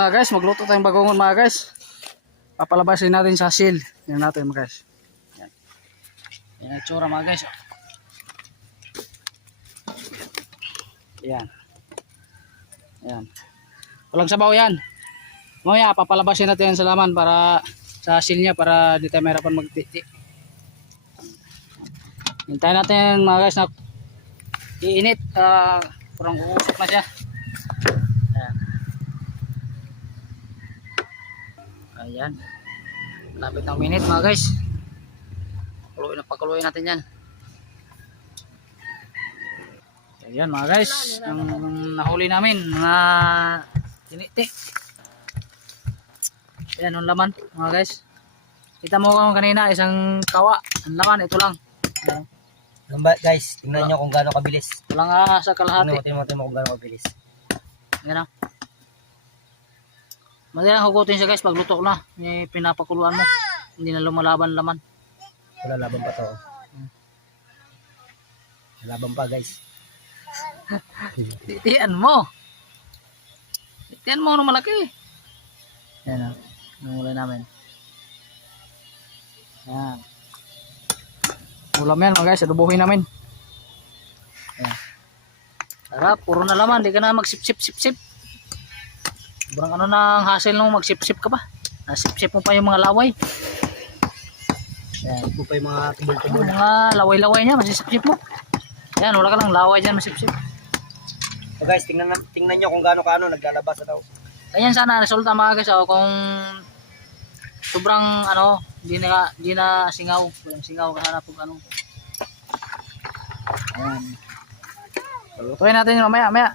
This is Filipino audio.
Mga guys, magluto tayong bagongon mga guys. Papalabasin natin sa seal. Yan natin mga guys. Yan. Yan ang tsura mga guys. Yan. Yan. Walang sabaw yan. Mamaya papalabasin natin sa laman para sa seal niya para di tayo mahirapan magtiti. Hintayin natin mga guys na iinit. Kurang uusok na siya. Ayan. Lapit ng minute mga guys. Pakuluin natin yan. Ayan mga guys. Ang nahuli namin. Mga tiniti. Ayan ang laman mga guys. Kita mo kung kanina isang kawa. Ang laman ito lang. Ayan. Guys, tingnan nyo kung gaano kabilis. Walang sa kalahati. Tingnan mo kung gaano kabilis. Ayan na. Madalang hugutin siya guys pag luto na. Pinapakuluan mo. Hindi na lumalaban laman. Wala laban pa to. Laban pa guys. Titian mo. Titian mo ng malaki. Yan o. Nangulay namin. Yan. Ulam yan mga guys. Adubuhin namin. Yan. Sarap. Puro na laman. Hindi ka na magsip-sip-sip-sip. Sobrang ano nang hassle nung magsip-sip ka pa. Nasip-sip mo pa yung mga laway. Yan. Ito pa yung mga tubol-tubol. Mga laway-laway niya. Masisip-sip mo. Yan. Wala ka lang laway dyan. Masip-sip. So guys, tingnan nyo kung gaano kaano naglalabas na daw. Ganyan sana. Resulta mga guys. Oh, kung sobrang ano. Di na singaw. Walang singaw. Kahanap kung ano. Ayan. Lutuin natin yun mamaya.